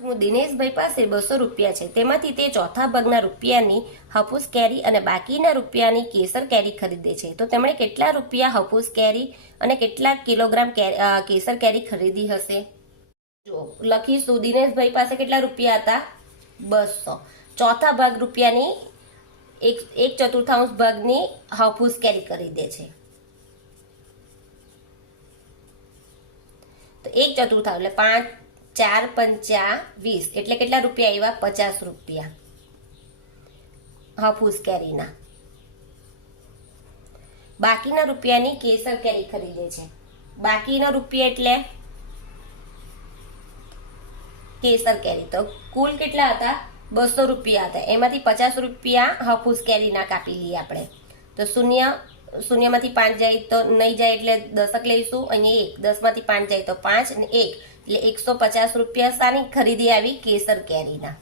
દિનેશભાઈ પાસે 200 રૂપિયા છે, તેમાંથી તે ચોથા ભાગના રૂપિયાની હાફૂસ કેરી અને બાકીના રૂપિયાની કેસર કેરી ખરીદે છે, તો તેમણે કેટલા રૂપિયા હાફૂસ કેરી અને કેટલા કિલોગ્રામ કેસર કેરી ખરીદી હશે? જો લખીશું, દિનેશભાઈ પાસે કેટલા રૂપિયા હતા? 200. ચોથા ભાગ રૂપિયાની એક ચતુર્થાંશ ભાગની હાફૂસ કેરી ખરીદે છે, તો 1/4 એટલે 5 4 પંચા 20 એટલે કેટલા રૂપિયા આવ્યા? 50 રૂપિયા હાફૂસ કેરીના. બાકીના રૂપિયાની કેસર કેરી ખરીદે છે. બાકીના રૂપિયા એટલે કેસર કેરી, તો કુલ કેટલા હતા? 200 રૂપિયા હતા, એમાંથી 50 રૂપિયા હાફૂસ કેરીના કાપી લઈએ આપણે. તો શૂન્યમાંથી 5 જાય તો નહીં જાય એટલે દશક લઈશું. અહીંયા 1, 10 માંથી 5 જાય તો 5 અને 1 એટલે 150 રૂપિયા સાની ખરીદી આવી? કેસર કેરીના.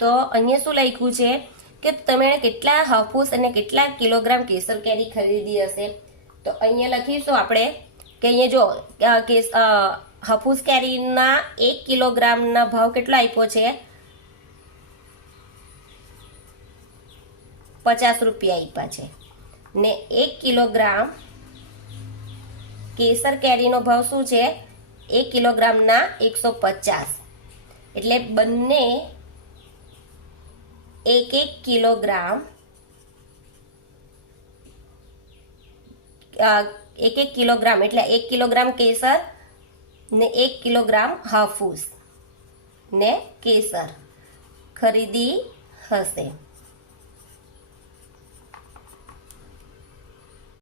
તો અહીંયા શું લખ્યું છે કે તમે કેટલા હાફૂસ અને કેટલા કિલોગ્રામ કેસર કેરી ખરીદી હશે? તો અહીંયા લખીશું આપણે કે અહીંયા જો હાફૂસ કેરીના 1 કિલોગ્રામના ભાવ કેટલો આપ્યો છે? 50 રૂપિયા આપ્યા છે, ને 1 કિલોગ્રામ કેસર કેરીનો ભાવ શું છે? 1 કિલોગ્રામના 150. એટલે બંને 1 કિલોગ્રામ 1 કિલોગ્રામ એટલે 1 કિલોગ્રામ કેસર ને 1 કિલોગ્રામ હાફૂસ ને કેસર ખરીદી હશે.